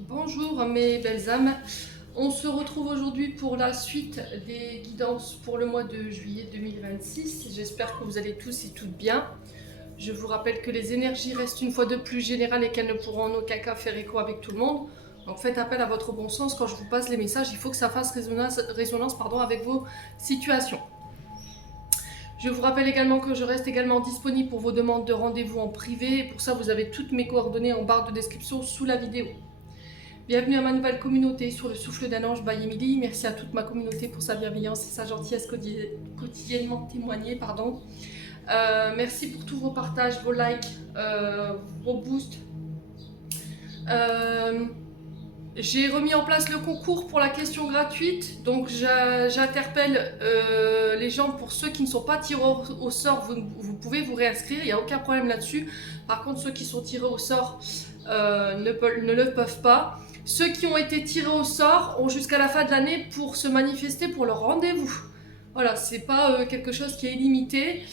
Bonjour mes belles âmes, on se retrouve aujourd'hui pour la suite des guidances pour le mois de juillet 2026. J'espère que vous allez tous et toutes bien. Je vous rappelle que les énergies restent une fois de plus générales et qu'elles ne pourront en aucun cas faire écho avec tout le monde. Donc faites appel à votre bon sens quand je vous passe les messages, il faut que ça fasse résonance avec vos situations. Je vous rappelle également que je reste également disponible pour vos demandes de rendez-vous en privé. Et pour ça, vous avez toutes mes coordonnées en barre de description sous la vidéo. Bienvenue à ma nouvelle communauté sur le souffle d'un ange by Emily. Merci à toute ma communauté pour sa bienveillance et sa gentillesse quotidiennement témoignée. Merci pour tous vos partages, vos likes, vos boosts. J'ai remis en place le concours pour la question gratuite, donc j'interpelle les gens. Pour ceux qui ne sont pas tirés au sort, vous pouvez vous réinscrire, il n'y a aucun problème là-dessus. Par contre, ceux qui sont tirés au sort ne le peuvent pas. Ceux qui ont été tirés au sort ont jusqu'à la fin de l'année pour se manifester pour leur rendez-vous. Voilà, c'est pas quelque chose qui est illimité.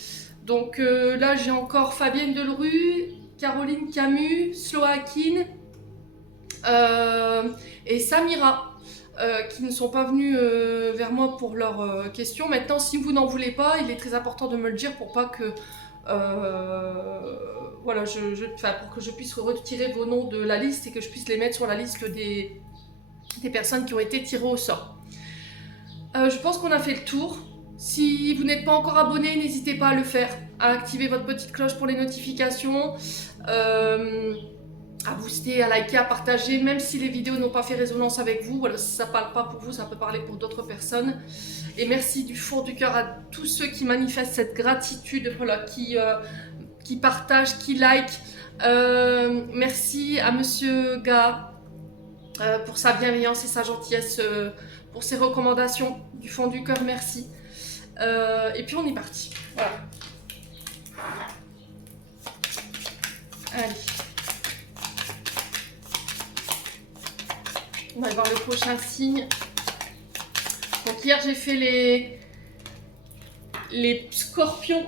Donc là, j'ai encore Fabienne Delru, Caroline Camus, Sloakine et Samira qui ne sont pas venus vers moi pour leurs questions. Maintenant, si vous n'en voulez pas, il est très important de me le dire pour pas que voilà, pour que je puisse retirer vos noms de la liste et que je puisse les mettre sur la liste des personnes qui ont été tirées au sort. Je pense qu'on a fait le tour. Si vous n'êtes pas encore abonné, n'hésitez pas à le faire, à activer votre petite cloche pour les notifications, à booster, à liker, à partager, même si les vidéos n'ont pas fait résonance avec vous. Voilà, si ça ne parle pas pour vous, ça peut parler pour d'autres personnes. Et merci du fond du cœur à tous ceux qui manifestent cette gratitude, voilà, qui partagent, qui like. Merci à Monsieur Ga pour sa bienveillance et sa gentillesse, pour ses recommandations. Du fond du cœur, merci. Et puis on est parti. Voilà. Allez. On va voir le prochain signe. Donc hier j'ai fait les scorpions.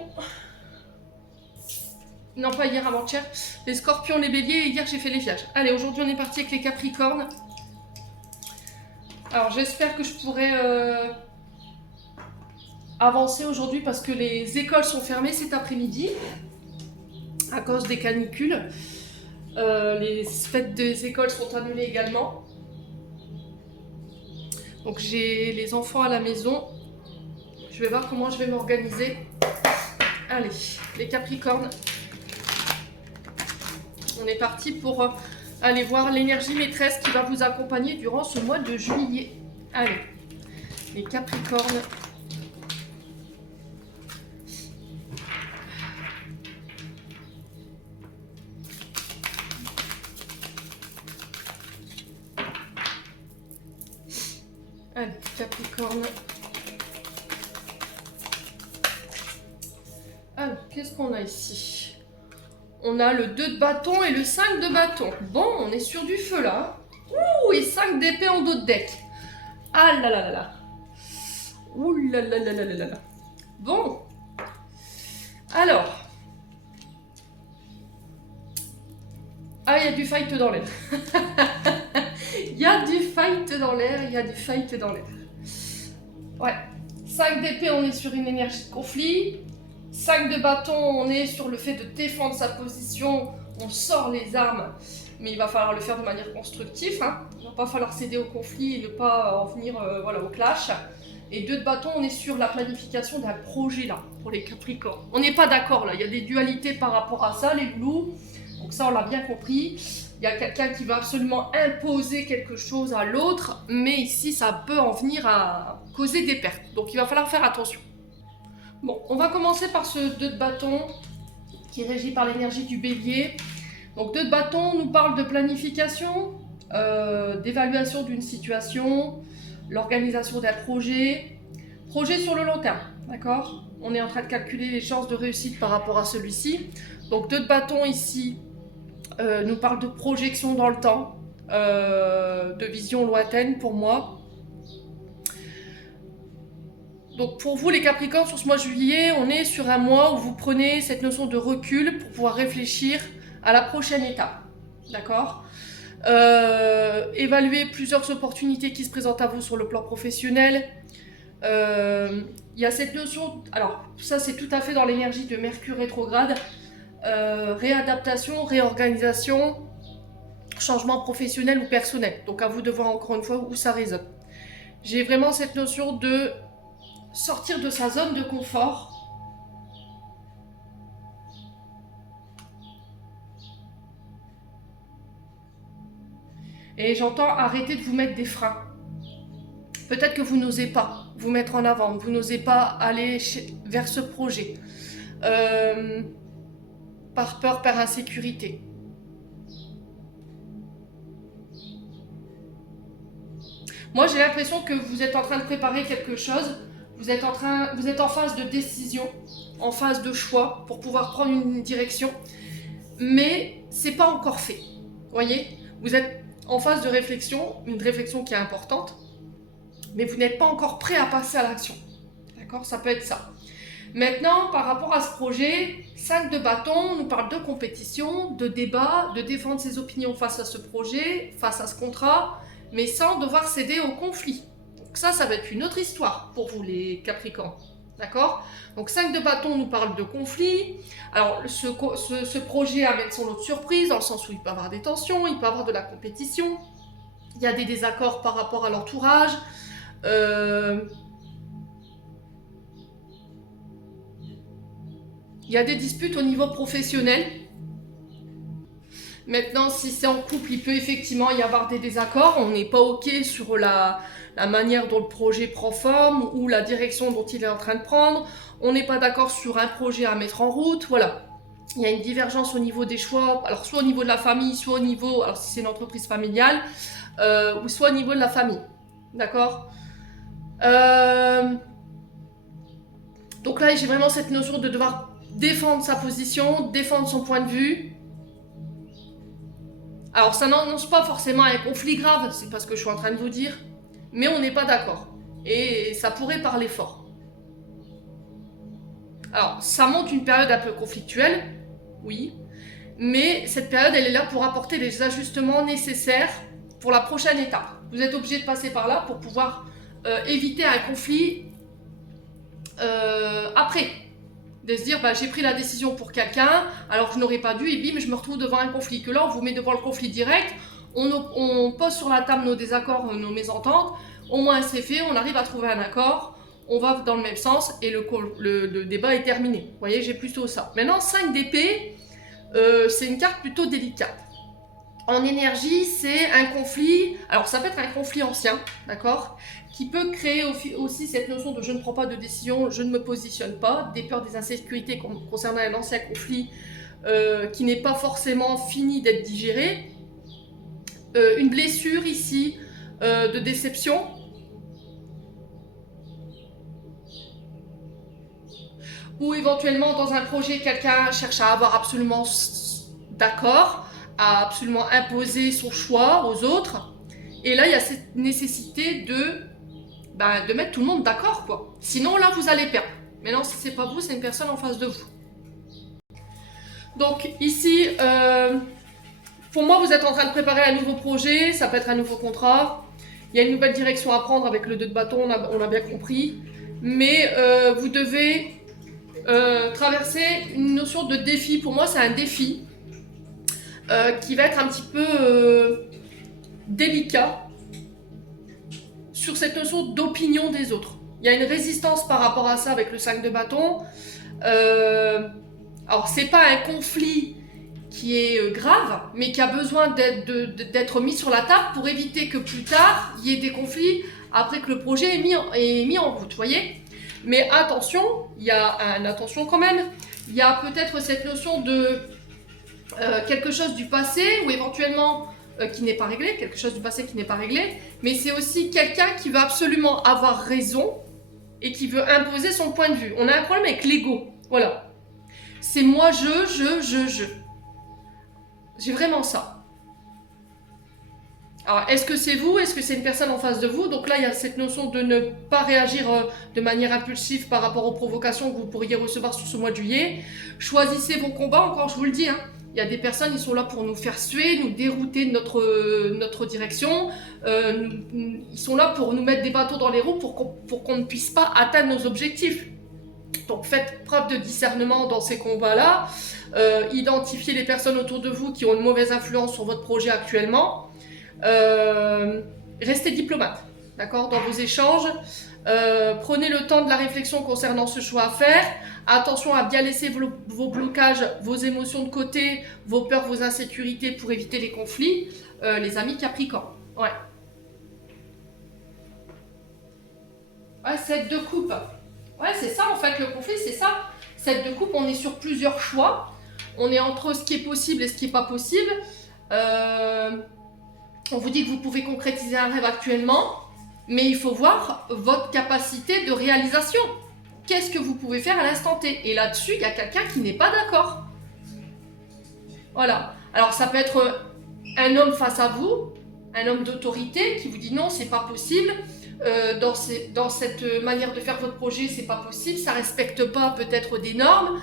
Non, pas hier, avant-hier. Les scorpions, les béliers, et hier j'ai fait les vierges. Allez, aujourd'hui on est parti avec les capricornes. Alors j'espère que je pourrai avancer aujourd'hui parce que les écoles sont fermées cet après-midi à cause des canicules. Les fêtes des écoles sont annulées également. Donc j'ai les enfants à la maison. Je vais voir comment je vais m'organiser. Allez, les capricornes. On est parti pour aller voir l'énergie maîtresse qui va vous accompagner durant ce mois de juillet. Allez, les capricornes. Allez, Capricorne. Alors, qu'est-ce qu'on a ici? On a le 2 de bâton et le 5 de bâton. Bon, on est sur du feu là. Ouh, et 5 d'épée en dos de deck. Ah là là là là. Ouh là là là là là là. Bon. Alors. Ah, il y a du fight dans l'air. Il y a du fight dans l'air, il y a du fight dans l'air. Ouais. 5 d'épée, on est sur une énergie de conflit. 5 de bâton, on est sur le fait de défendre sa position. On sort les armes, mais il va falloir le faire de manière constructive. Hein. Il ne va pas falloir céder au conflit et ne pas en venir voilà, au clash. Et 2 de bâton, on est sur la planification d'un projet là, pour les Capricornes. On n'est pas d'accord là, il y a des dualités par rapport à ça, les loulous. Donc ça, on l'a bien compris. Il y a quelqu'un qui va absolument imposer quelque chose à l'autre, mais ici, ça peut en venir à causer des pertes. Donc il va falloir faire attention. Bon, on va commencer par ce 2 de bâton, qui est régi par l'énergie du bélier. Donc 2 de bâton nous parle de planification, d'évaluation d'une situation, l'organisation d'un projet sur le long terme, d'accord? On est en train de calculer les chances de réussite par rapport à celui-ci. Donc 2 de bâton ici nous parle de projection dans le temps, de vision lointaine pour moi. Donc pour vous les Capricornes, sur ce mois de juillet, on est sur un mois où vous prenez cette notion de recul pour pouvoir réfléchir à la prochaine étape. D'accord ? Évaluer plusieurs opportunités qui se présentent à vous sur le plan professionnel. Il y a cette notion, alors ça c'est tout à fait dans l'énergie de Mercure rétrograde, réadaptation, réorganisation, changement professionnel ou personnel. Donc à vous de voir encore une fois où ça résonne. J'ai vraiment cette notion de sortir de sa zone de confort. Et j'entends arrêter de vous mettre des freins. Peut-être que vous n'osez pas vous mettre en avant, vous n'osez pas aller vers ce projet. Par peur, par insécurité. Moi, j'ai l'impression que vous êtes en train de préparer quelque chose. Vous êtes en phase de décision, en phase de choix pour pouvoir prendre une direction. Mais c'est pas encore fait. Voyez, vous êtes en phase de réflexion, une réflexion qui est importante, mais vous n'êtes pas encore prêt à passer à l'action. D'accord? Ça peut être ça. Maintenant, par rapport à ce projet, 5 de bâton nous parle de compétition, de débat, de défendre ses opinions face à ce projet, face à ce contrat, mais sans devoir céder au conflit. Donc ça va être une autre histoire pour vous les Capricornes. D'accord? Donc 5 de bâton nous parle de conflit. Alors ce projet amène son lot de surprise, dans le sens où il peut avoir des tensions, il peut avoir de la compétition, il y a des désaccords par rapport à l'entourage. Il y a des disputes au niveau professionnel. Maintenant, si c'est en couple, il peut effectivement y avoir des désaccords. On n'est pas OK sur la manière dont le projet prend forme ou la direction dont il est en train de prendre. On n'est pas d'accord sur un projet à mettre en route. Voilà. Il y a une divergence au niveau des choix. Alors, soit au niveau de la famille, soit au niveau, alors si c'est une entreprise familiale, ou soit au niveau de la famille. D'accord ? Donc là, j'ai vraiment cette notion de devoir défendre sa position, défendre son point de vue. Alors, ça n'annonce pas forcément un conflit grave, c'est pas ce que je suis en train de vous dire, mais on n'est pas d'accord. Et ça pourrait parler fort. Alors, ça montre une période un peu conflictuelle, oui, mais cette période, elle est là pour apporter les ajustements nécessaires pour la prochaine étape. Vous êtes obligé de passer par là pour pouvoir éviter un conflit après. De se dire, bah, j'ai pris la décision pour quelqu'un, alors que je n'aurais pas dû, et bim, je me retrouve devant un conflit. Que là, on vous met devant le conflit direct, on pose sur la table nos désaccords, nos mésententes, au moins c'est fait, on arrive à trouver un accord, on va dans le même sens, et le débat est terminé. Vous voyez, j'ai plutôt ça. Maintenant, 5 d'épée, c'est une carte plutôt délicate. En énergie, c'est un conflit, alors ça peut être un conflit ancien, d'accord, qui peut créer aussi cette notion de je ne prends pas de décision, je ne me positionne pas, des peurs, des insécurités concernant un ancien conflit qui n'est pas forcément fini d'être digéré, une blessure ici de déception, ou éventuellement dans un projet, quelqu'un cherche à avoir absolument d'accord, à absolument imposer son choix aux autres, et là il y a cette nécessité de mettre tout le monde d'accord, quoi. Sinon là vous allez perdre. Mais non, si c'est pas vous, c'est une personne en face de vous. Donc ici, pour moi vous êtes en train de préparer un nouveau projet, ça peut être un nouveau contrat, il y a une nouvelle direction à prendre avec le 2 de bâton, on a bien compris, mais vous devez traverser une notion de défi. Pour moi c'est un défi qui va être un petit peu délicat sur cette notion d'opinion des autres. Il y a une résistance par rapport à ça avec le 5 de bâton. Alors c'est pas un conflit qui est grave, mais qui a besoin d'être mis sur la table pour éviter que plus tard il y ait des conflits après que le projet est mis en route, vous voyez. Mais attention, il y a attention quand même, il y a peut-être cette notion de quelque chose du passé ou éventuellement qui n'est pas réglé, quelque chose du passé qui n'est pas réglé, mais c'est aussi quelqu'un qui veut absolument avoir raison et qui veut imposer son point de vue. On a un problème avec l'ego, voilà. C'est moi, je. J'ai vraiment ça. Alors, est-ce que c'est vous? Est-ce que c'est une personne en face de vous? Donc là, il y a cette notion de ne pas réagir de manière impulsive par rapport aux provocations que vous pourriez recevoir sur ce mois de juillet. Choisissez vos combats, encore je vous le dis, hein. Il y a des personnes, ils sont là pour nous faire suer, nous dérouter de notre direction. Ils sont là pour nous mettre des bâtons dans les roues pour qu'on ne puisse pas atteindre nos objectifs. Donc faites preuve de discernement dans ces combats-là. Identifiez les personnes autour de vous qui ont une mauvaise influence sur votre projet actuellement. Restez diplomate, d'accord, dans vos échanges. Prenez le temps de la réflexion concernant ce choix à faire. Attention à bien laisser vos blocages, vos émotions de côté, vos peurs, vos insécurités pour éviter les conflits. Les amis Capricorne. Ouais. Ouais, 7 de coupe. Ouais, c'est ça en fait, le conflit, c'est ça. 7 de coupe, on est sur plusieurs choix. On est entre ce qui est possible et ce qui n'est pas possible. On vous dit que vous pouvez concrétiser un rêve actuellement, mais il faut voir votre capacité de réalisation. Qu'est-ce que vous pouvez faire à l'instant T? Et là-dessus, il y a quelqu'un qui n'est pas d'accord. Voilà. Alors, ça peut être un homme face à vous, un homme d'autorité qui vous dit non, c'est pas possible. Dans cette manière de faire votre projet, c'est pas possible. Ça respecte pas peut-être des normes.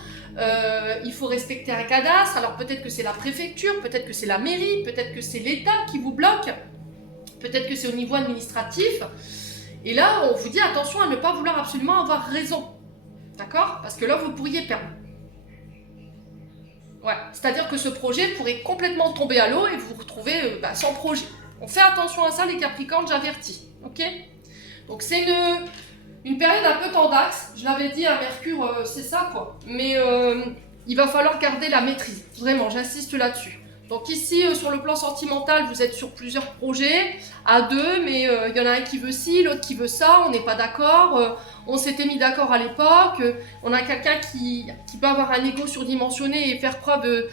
Il faut respecter un cadastre. Alors, peut-être que c'est la préfecture, peut-être que c'est la mairie, peut-être que c'est l'État qui vous bloque. Peut-être que c'est au niveau administratif. Et là, on vous dit attention à ne pas vouloir absolument avoir raison. D'accord? Parce que là, vous pourriez perdre. Ouais. C'est-à-dire que ce projet pourrait complètement tomber à l'eau et vous vous retrouvez sans projet. On fait attention à ça, les Capricornes, j'avertis. Ok? Donc, c'est une période un peu tendax. Je l'avais dit à Mercure, c'est ça, quoi. Mais il va falloir garder la maîtrise. Vraiment, j'insiste là-dessus. Donc ici, sur le plan sentimental, vous êtes sur plusieurs projets, à deux, mais il y en a un qui veut ci, l'autre qui veut ça, on n'est pas d'accord, on s'était mis d'accord à l'époque, on a quelqu'un qui peut avoir un ego surdimensionné et faire preuve,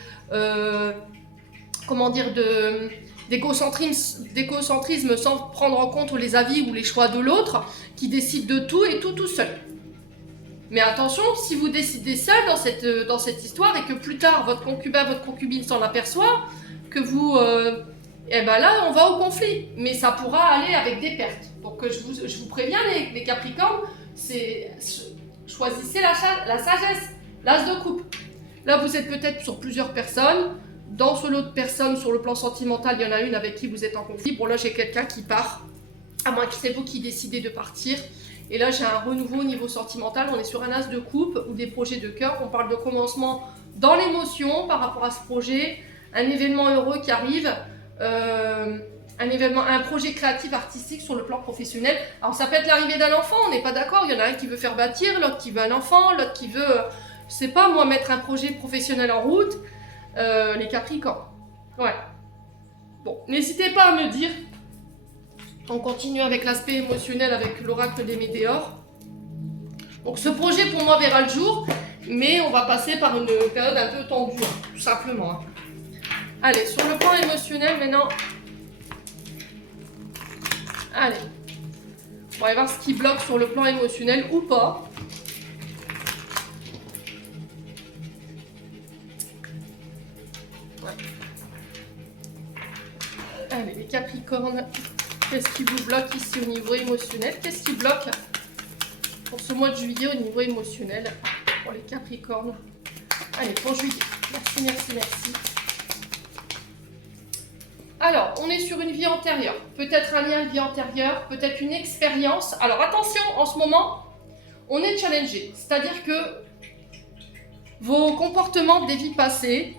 d'égocentrisme sans prendre en compte les avis ou les choix de l'autre, qui décide de tout et tout seul. Mais attention, si vous décidez seul dans cette histoire et que plus tard votre concubin, votre concubine s'en aperçoit, que vous... là, on va au conflit. Mais ça pourra aller avec des pertes. Donc je vous préviens, les Capricornes, choisissez la sagesse, l'as de coupe. Là, vous êtes peut-être sur plusieurs personnes. Dans ce lot de personnes, sur le plan sentimental, il y en a une avec qui vous êtes en conflit. Bon, là, j'ai quelqu'un qui part, à moins que c'est vous qui décidez de partir. Et là, j'ai un renouveau au niveau sentimental. On est sur un as de coupe ou des projets de cœur. On parle de commencement dans l'émotion par rapport à ce projet. Un événement heureux qui arrive. Un projet créatif artistique sur le plan professionnel. Alors, ça peut être l'arrivée d'un enfant. On n'est pas d'accord. Il y en a un qui veut faire bâtir, l'autre qui veut un enfant, l'autre qui veut, je sais pas moi, mettre un projet professionnel en route. Les Capricornes. Ouais. Bon, n'hésitez pas à me dire. On continue avec l'aspect émotionnel avec l'oracle des météores. Donc ce projet pour moi verra le jour, mais on va passer par une période un peu tendue, tout simplement. Allez, sur le plan émotionnel maintenant. Allez. On va voir ce qui bloque sur le plan émotionnel ou pas. Ouais. Allez, les Capricornes. Qu'est-ce qui vous bloque ici au niveau émotionnel? Qu'est-ce qui bloque pour ce mois de juillet au niveau émotionnel pour les Capricornes? Allez, pour juillet. Merci. Alors, on est sur une vie antérieure. Peut-être un lien de vie antérieure, peut-être une expérience. Alors, attention, en ce moment, on est challengé. C'est-à-dire que vos comportements des vies passées,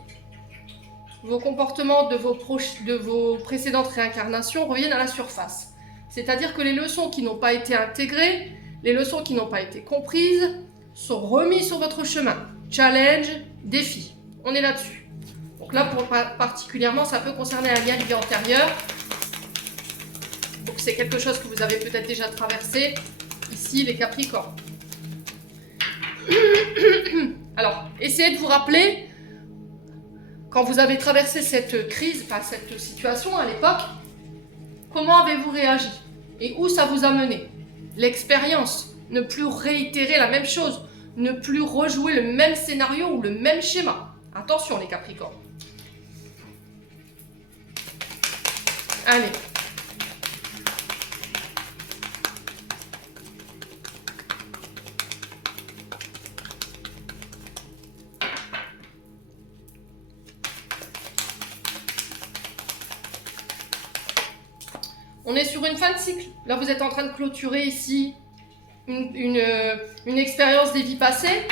vos comportements de vos précédentes réincarnations reviennent à la surface. C'est-à-dire que les leçons qui n'ont pas été intégrées, les leçons qui n'ont pas été comprises, sont remises sur votre chemin. Challenge, défi. On est là-dessus. Donc là, particulièrement, ça peut concerner un lien de vie antérieure. Donc c'est quelque chose que vous avez peut-être déjà traversé. Ici, les Capricornes. Alors, essayez de vous rappeler, quand vous avez traversé cette crise, enfin cette situation à l'époque, comment avez-vous réagi? Et où ça vous a mené? L'expérience, ne plus réitérer la même chose, ne plus rejouer le même scénario ou le même schéma. Attention les Capricornes. Allez. On est sur une fin de cycle. Là, vous êtes en train de clôturer ici une expérience des vies passées.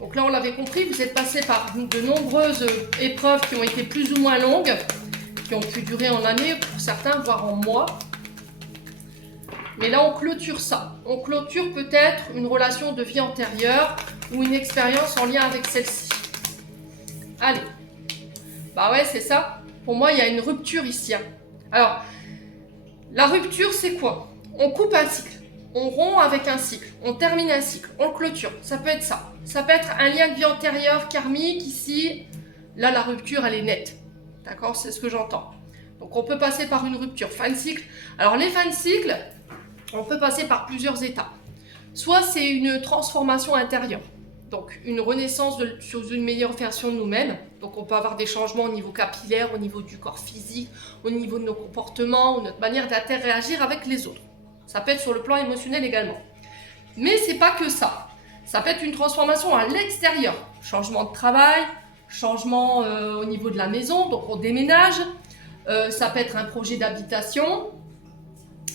Donc là, on l'avait compris, vous êtes passé par de nombreuses épreuves qui ont été plus ou moins longues, qui ont pu durer en années, pour certains, voire en mois. Mais là, on clôture ça. On clôture peut-être une relation de vie antérieure ou une expérience en lien avec celle-ci. Allez. Bah ouais, c'est ça. Pour moi, il y a une rupture ici. Alors, la rupture, c'est quoi? On coupe un cycle. On rompt avec un cycle. On termine un cycle. On le clôture. Ça peut être ça. Ça peut être un lien de vie antérieure karmique ici. Là, la rupture, elle est nette. D'accord? C'est ce que j'entends. Donc, on peut passer par une rupture. Fin de cycle. Alors, les fins de cycle, on peut passer par plusieurs étapes. Soit c'est une transformation intérieure. Donc, une renaissance sur une meilleure version de nous-mêmes. Donc, on peut avoir des changements au niveau capillaire, au niveau du corps physique, au niveau de nos comportements, ou notre manière d'interagir avec les autres. Ça peut être sur le plan émotionnel également. Mais c'est pas que ça. Ça peut être une transformation à l'extérieur. Changement de travail, changement au niveau de la maison, donc on déménage. Ça peut être un projet d'habitation.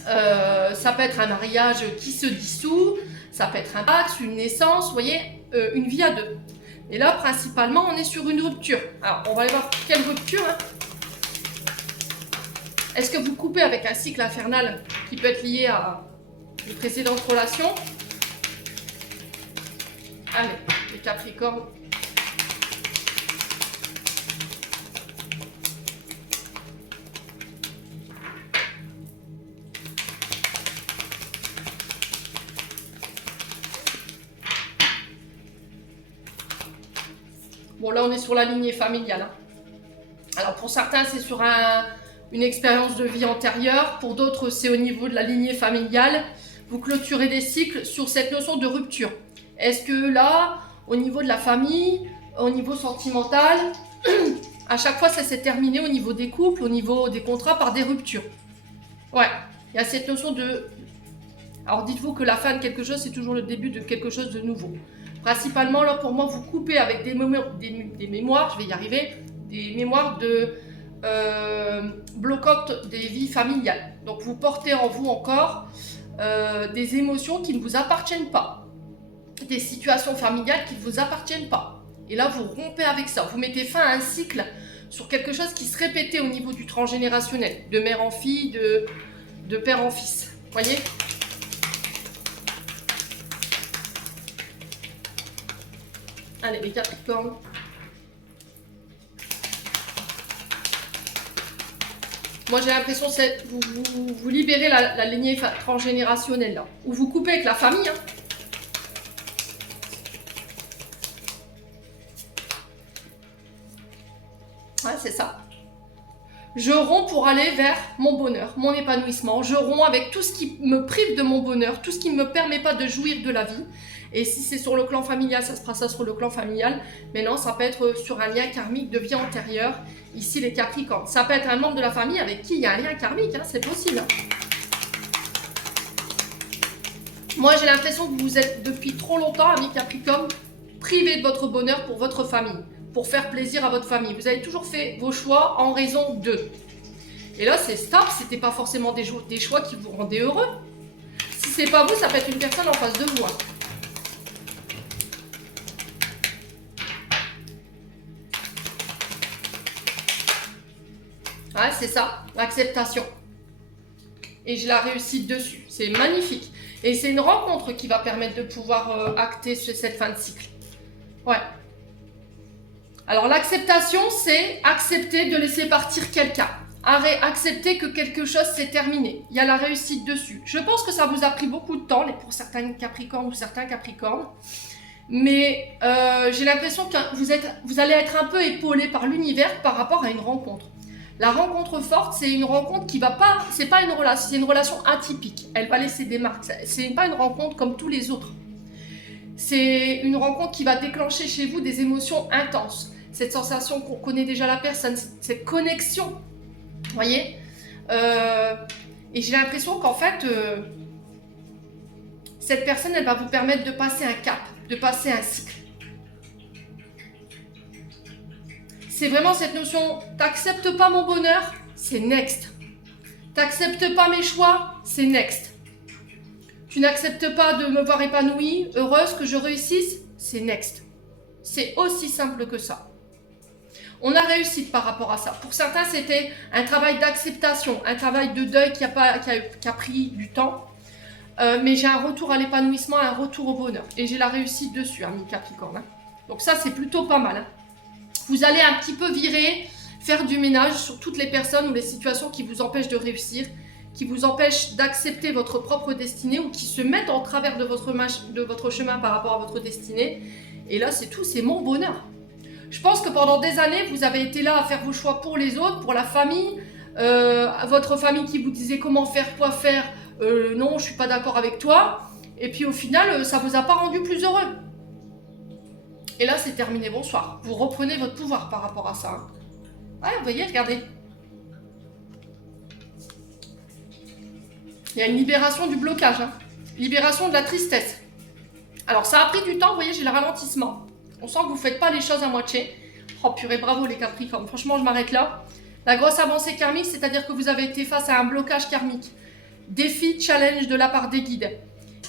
Ça peut être un mariage qui se dissout. Ça peut être un axe, une naissance, vous voyez, une vie à deux. Et là, principalement, on est sur une rupture. Alors, on va aller voir quelle rupture. Est-ce que vous coupez avec un cycle infernal qui peut être lié à une précédente relation? Allez, les Capricornes. Bon, là, on est sur la lignée familiale. Alors, pour certains, c'est sur une expérience de vie antérieure. Pour d'autres, c'est au niveau de la lignée familiale. Vous clôturez des cycles sur cette notion de rupture. Est-ce que là, au niveau de la famille, au niveau sentimental, à chaque fois, ça s'est terminé au niveau des couples, au niveau des contrats, par des ruptures? Ouais, il y a cette notion de... Alors, dites-vous que la fin de quelque chose, c'est toujours le début de quelque chose de nouveau. Principalement, là, pour moi, vous coupez avec des mémoires, je vais y arriver, des mémoires de bloquantes des vies familiales. Donc, vous portez en vous encore des émotions qui ne vous appartiennent pas, des situations familiales qui ne vous appartiennent pas. Et là, vous rompez avec ça. Vous mettez fin à un cycle sur quelque chose qui se répétait au niveau du transgénérationnel, de mère en fille, de père en fils. Vous voyez ? Allez, les Capricornes. Moi, j'ai l'impression que vous libérez la lignée transgénérationnelle, là. Ou vous coupez avec la famille, hein. Ouais, c'est ça. Je romps pour aller vers mon bonheur, mon épanouissement. Je romps avec tout ce qui me prive de mon bonheur, tout ce qui ne me permet pas de jouir de la vie. Et si c'est sur le clan familial, ça se fera ça sur le clan familial. Mais non, ça peut être sur un lien karmique de vie antérieure. Ici, les Capricornes. Ça peut être un membre de la famille avec qui il y a un lien karmique, hein, c'est possible. Hein. Moi, j'ai l'impression que vous êtes depuis trop longtemps, amis Capricornes, privés de votre bonheur pour votre famille, pour faire plaisir à votre famille. Vous avez toujours fait vos choix en raison d'eux. Et là, c'est stable, c'était pas forcément des choix qui vous rendaient heureux. Si c'est pas vous, ça peut être une personne en face de vous. Hein. Ouais, c'est ça, l'acceptation. Et je la réussis dessus. C'est magnifique. Et c'est une rencontre qui va permettre de pouvoir acter cette fin de cycle. Ouais. Alors l'acceptation, c'est accepter de laisser partir quelqu'un. Accepter que quelque chose s'est terminé. Il y a la réussite dessus. Je pense que ça vous a pris beaucoup de temps, pour certains Capricornes ou certains Capricornes. Mais j'ai l'impression que vous allez être un peu épaulé par l'univers par rapport à une rencontre. La rencontre forte, c'est une rencontre qui va pas... C'est pas une relation, c'est une relation atypique. Elle va laisser des marques. C'est pas une rencontre comme tous les autres. C'est une rencontre qui va déclencher chez vous des émotions intenses. Cette sensation qu'on connaît déjà la personne, cette connexion. Vous voyez et j'ai l'impression qu'en fait, cette personne, elle va vous permettre de passer un cap, de passer un cycle. C'est vraiment cette notion, t'acceptes pas mon bonheur, c'est next. T'acceptes pas mes choix, c'est next. Tu n'acceptes pas de me voir épanouie, heureuse, que je réussisse, c'est next. C'est aussi simple que ça. On a réussi par rapport à ça. Pour certains, c'était un travail d'acceptation, un travail de deuil qui a pris du temps. Mais j'ai un retour à l'épanouissement, un retour au bonheur. Et j'ai la réussite dessus, hein, mi Capricorne. Hein. Donc ça, c'est plutôt pas mal. Hein. Vous allez un petit peu virer, faire du ménage sur toutes les personnes ou les situations qui vous empêchent de réussir, qui vous empêchent d'accepter votre propre destinée ou qui se mettent en travers de votre chemin par rapport à votre destinée. Et là, c'est tout, c'est mon bonheur. Je pense que pendant des années, vous avez été là à faire vos choix pour les autres, pour la famille, votre famille qui vous disait comment faire, quoi faire, non, je suis pas d'accord avec toi. Et puis au final, ça vous a pas rendu plus heureux. Et là, c'est terminé, bonsoir. Vous reprenez votre pouvoir par rapport à ça. Hein. Ouais, vous voyez, regardez. Il y a une libération du blocage. Hein. Libération de la tristesse. Alors, ça a pris du temps, vous voyez, j'ai le ralentissement. On sent que vous ne faites pas les choses à moitié. Oh purée, bravo les Capricornes. Franchement, je m'arrête là. La grosse avancée karmique, c'est-à-dire que vous avez été face à un blocage karmique. Défi, challenge de la part des guides.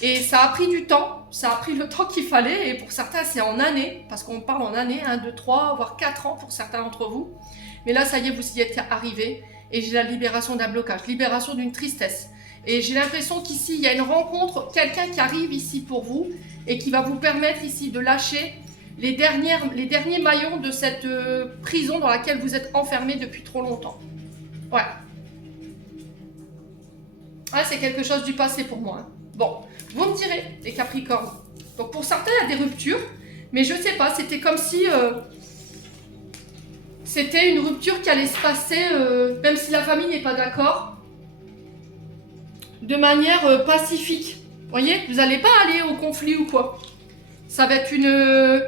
Et ça a pris du temps, ça a pris le temps qu'il fallait, et pour certains c'est en années, parce qu'on parle en années, 1, 2, 3, voire 4 ans pour certains d'entre vous. Mais là ça y est, vous y êtes arrivés, et j'ai la libération d'un blocage, libération d'une tristesse. Et j'ai l'impression qu'ici il y a une rencontre, quelqu'un qui arrive ici pour vous, et qui va vous permettre ici de lâcher les derniers maillons de cette prison dans laquelle vous êtes enfermés depuis trop longtemps. Ouais. Ouais, c'est quelque chose du passé pour moi. Hein. Bon, vous me direz, les Capricornes. Donc pour certains, il y a des ruptures, mais je sais pas, c'était comme si c'était une rupture qui allait se passer, même si la famille n'est pas d'accord, de manière pacifique. Vous voyez, vous n'allez pas aller au conflit ou quoi. Ça va être une...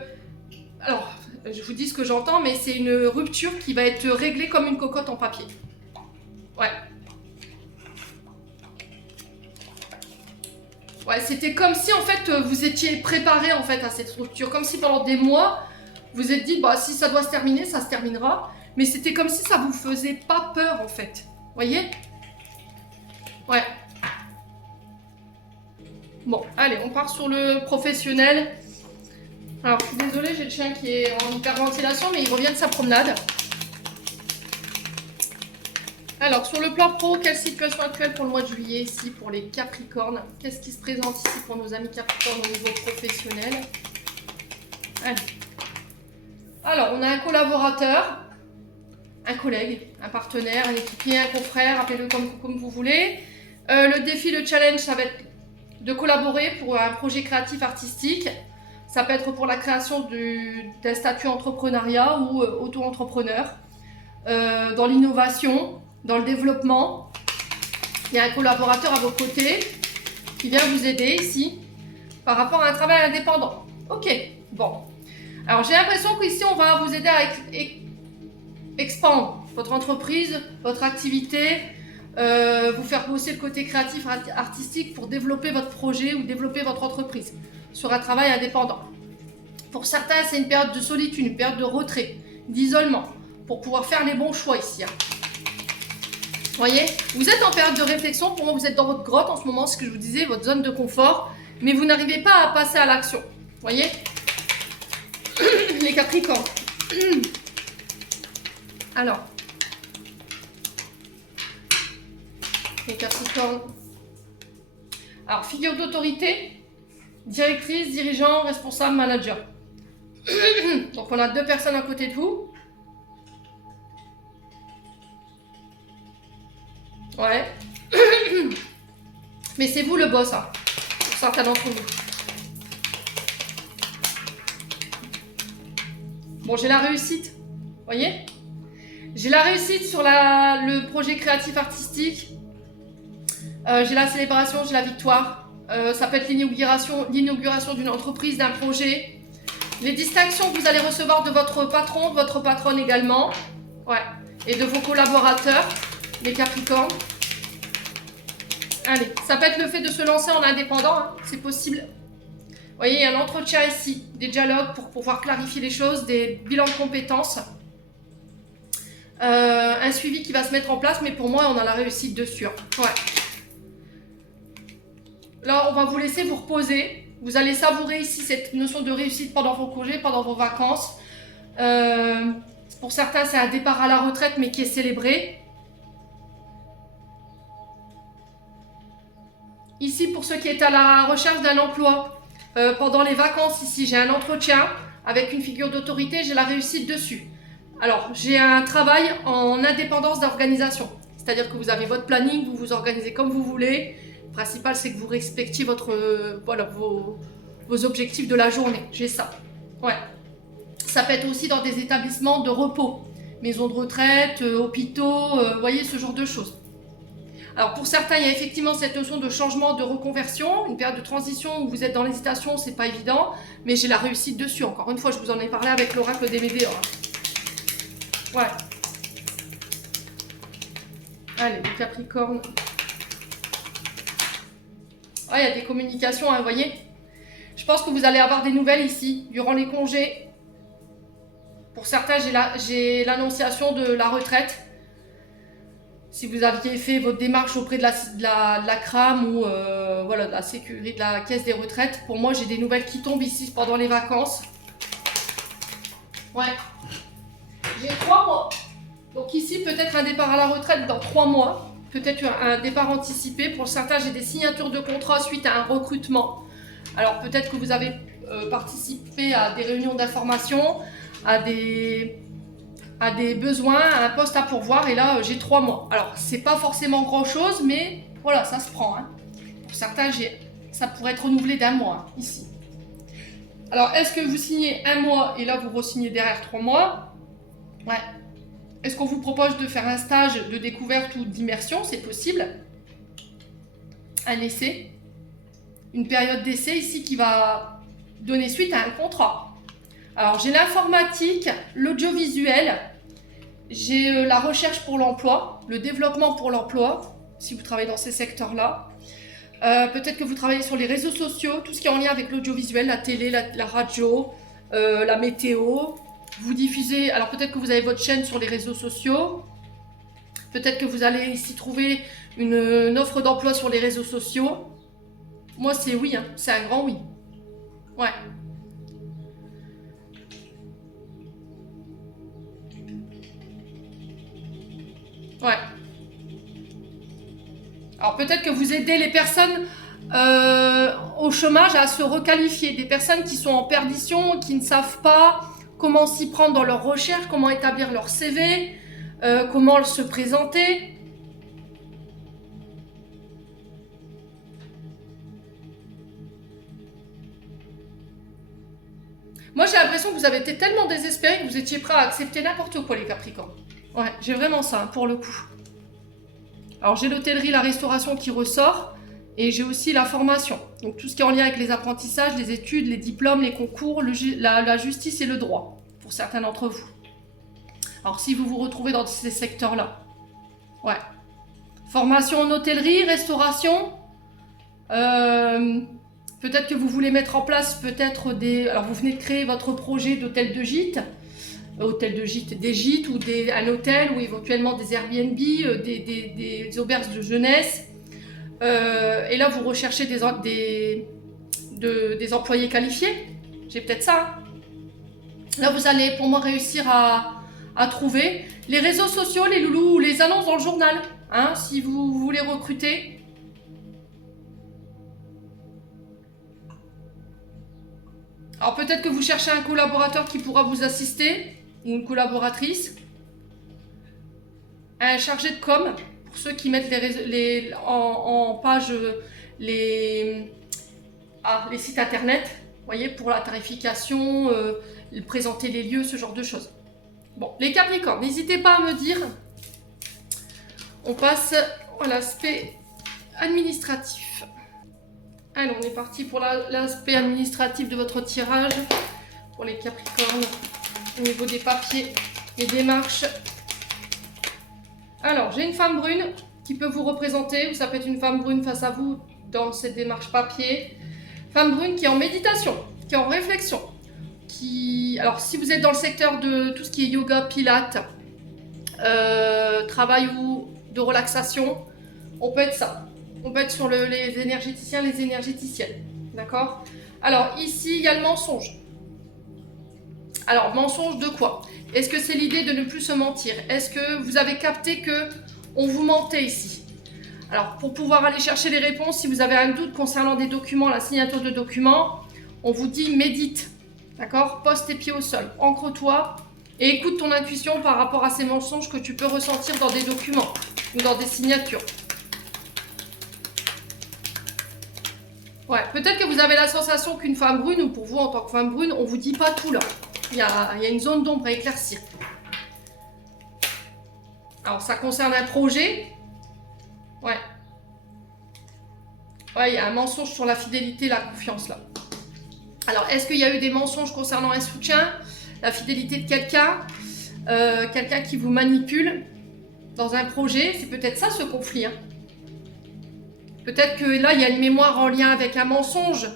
Alors, je vous dis ce que j'entends, mais c'est une rupture qui va être réglée comme une cocotte en papier. Ouais. Ouais, c'était comme si en fait vous étiez préparé en fait à cette rupture, comme si pendant des mois vous êtes dit bah si ça doit se terminer, ça se terminera, mais c'était comme si ça vous faisait pas peur en fait. Voyez? Ouais. Bon, allez, on part sur le professionnel. Alors, je suis désolée, j'ai le chien qui est en hyperventilation, mais il revient de sa promenade. Alors, sur le plan pro, quelle situation actuelle pour le mois de juillet ici pour les Capricornes? Qu'est-ce qui se présente ici pour nos amis Capricornes au niveau professionnel? Allez. Alors, on a un collaborateur, un collègue, un partenaire, un équipier, un confrère, appelez-le comme vous voulez. Le défi, le challenge, ça va être de collaborer pour un projet créatif artistique. Ça peut être pour la création d'un statut entrepreneuriat ou auto-entrepreneur. Dans l'innovation, dans le développement. Il y a un collaborateur à vos côtés qui vient vous aider ici par rapport à un travail indépendant. Ok, bon. Alors j'ai l'impression qu'ici on va vous aider à expandre votre entreprise, votre activité, vous faire bosser le côté créatif artistique pour développer votre projet ou développer votre entreprise sur un travail indépendant. Pour certains, c'est une période de solitude, une période de retrait, d'isolement, pour pouvoir faire les bons choix ici. Hein. Vous voyez, vous êtes en période de réflexion, pour moi vous êtes dans votre grotte en ce moment, ce que je vous disais, votre zone de confort, mais vous n'arrivez pas à passer à l'action. Vous voyez, les Capricornes. Alors, les Capricornes. Alors, figure d'autorité, directrice, dirigeant, responsable, manager. Donc on a 2 personnes à côté de vous. Ouais. Mais c'est vous le boss, hein, pour certains d'entre vous. Bon, j'ai la réussite. Vous voyez? J'ai la réussite sur le projet créatif artistique. J'ai la célébration, j'ai la victoire. Ça peut être l'inauguration d'une entreprise, d'un projet. Les distinctions que vous allez recevoir de votre patron, de votre patronne également. Ouais. Et de vos collaborateurs. Les Capricornes. Allez, ça peut être le fait de se lancer en indépendant, hein, c'est possible. Vous voyez, il y a un entretien ici, des dialogues pour pouvoir clarifier les choses, des bilans de compétences. un suivi qui va se mettre en place, mais pour moi, on a la réussite dessus. Hein. Ouais. Là, on va vous laisser vous reposer. Vous allez savourer ici cette notion de réussite pendant vos congés, pendant vos vacances. Pour certains, c'est un départ à la retraite, mais qui est célébré. Ici, pour ceux qui est à la recherche d'un emploi, pendant les vacances, ici, j'ai un entretien avec une figure d'autorité, j'ai la réussite dessus. Alors, j'ai un travail en indépendance d'organisation. C'est-à-dire que vous avez votre planning, vous vous organisez comme vous voulez. Le principal, c'est que vous respectiez voilà, vos objectifs de la journée. J'ai ça. Ouais. Ça peut être aussi dans des établissements de repos. Maisons de retraite, hôpitaux, vous voyez, ce genre de choses. Alors pour certains, il y a effectivement cette notion de changement, de reconversion, une période de transition où vous êtes dans l'hésitation, c'est pas évident, mais j'ai la réussite dessus. Encore une fois, je vous en ai parlé avec l'oracle des météores. Ouais. Allez, le Capricorne. Ouais, il y a des communications, hein, vous voyez. Je pense que vous allez avoir des nouvelles ici, durant les congés. Pour certains, j'ai l'annonciation de la retraite. Si vous aviez fait votre démarche auprès de la CRAM ou voilà, de la sécurité, de la caisse des retraites, pour moi, j'ai des nouvelles qui tombent ici pendant les vacances. Ouais. J'ai 3 mois. Donc ici, peut-être un départ à la retraite dans 3 mois. Peut-être un départ anticipé. Pour certains, j'ai des signatures de contrat suite à un recrutement. Alors peut-être que vous avez participé à des réunions d'information, à des besoins, à un poste à pourvoir, et là j'ai 3 mois. Alors c'est pas forcément grand chose, mais voilà, ça se prend. Hein. Pour certains, ça pourrait être renouvelé d'1 mois, ici. Alors est-ce que vous signez 1 mois et là vous re-signez derrière 3 mois? Ouais. Est-ce qu'on vous propose de faire un stage de découverte ou d'immersion? C'est possible. Un essai. Une période d'essai ici qui va donner suite à un contrat. Alors j'ai l'informatique, l'audiovisuel, j'ai la recherche pour l'emploi, le développement pour l'emploi, si vous travaillez dans ces secteurs-là. Peut-être que vous travaillez sur les réseaux sociaux, tout ce qui est en lien avec l'audiovisuel, la télé, la radio, la météo. Vous diffusez, alors peut-être que vous avez votre chaîne sur les réseaux sociaux. Peut-être que vous allez ici trouver une offre d'emploi sur les réseaux sociaux. Moi, c'est oui, hein, c'est un grand oui. Ouais. Ouais. Alors peut-être que vous aidez les personnes au chômage à se requalifier. Des personnes qui sont en perdition, qui ne savent pas comment s'y prendre dans leur recherche, comment établir leur CV, comment se présenter. Moi, j'ai l'impression que vous avez été tellement désespérés que vous étiez prêts à accepter n'importe quoi, les Capricornes. Ouais, j'ai vraiment ça, hein, pour le coup. Alors, j'ai l'hôtellerie, la restauration qui ressort, et j'ai aussi la formation. Donc, tout ce qui est en lien avec les apprentissages, les études, les diplômes, les concours, la justice et le droit, pour certains d'entre vous. Alors, si vous vous retrouvez dans ces secteurs-là. Ouais. Formation en hôtellerie, restauration. Peut-être que vous voulez mettre en place peut-être des... Alors vous venez de créer votre projet d'hôtel de gîte, des gîtes ou un hôtel ou éventuellement des Airbnb, des auberges de jeunesse. Et là vous recherchez des employés qualifiés. J'ai peut-être ça. Là vous allez pour moi réussir à trouver les réseaux sociaux, les loulous, les annonces dans le journal. Hein, si vous voulez recruter. Alors peut-être que vous cherchez un collaborateur qui pourra vous assister, ou une collaboratrice. Un chargé de com, pour ceux qui mettent en page les sites internet, vous voyez, pour la tarification, présenter les lieux, ce genre de choses. Bon, les Capricornes, n'hésitez pas à me dire. On passe à l'aspect administratif. Allez, on est parti pour l'aspect administratif de votre tirage pour les Capricornes au niveau des papiers et démarches. Alors, j'ai une femme brune qui peut vous représenter, ou ça peut être une femme brune face à vous dans cette démarche papier. Femme brune qui est en méditation, qui est en réflexion. Alors, si vous êtes dans le secteur de tout ce qui est yoga, pilates, travail ou de relaxation. On peut être ça. On peut être sur les énergéticiens, les énergéticiennes. D'accord? Alors, ici, il y a le mensonge. Alors, mensonge de quoi? Est-ce que c'est l'idée de ne plus se mentir? Est-ce que vous avez capté que on vous mentait ici? Alors, pour pouvoir aller chercher les réponses, si vous avez un doute concernant des documents, la signature de documents, on vous dit médite. D'accord? Pose tes pieds au sol, ancre-toi et écoute ton intuition par rapport à ces mensonges que tu peux ressentir dans des documents ou dans des signatures. Ouais, peut-être que vous avez la sensation qu'une femme brune, ou pour vous en tant que femme brune, on vous dit pas tout là. Il y a une zone d'ombre à éclaircir. Alors, ça concerne un projet. Ouais. Ouais, il y a un mensonge sur la fidélité, la confiance là. Alors, est-ce qu'il y a eu des mensonges concernant un soutien, la fidélité de quelqu'un, quelqu'un qui vous manipule dans un projet? C'est peut-être ça ce conflit. Hein. Peut-être que là, il y a une mémoire en lien avec un mensonge,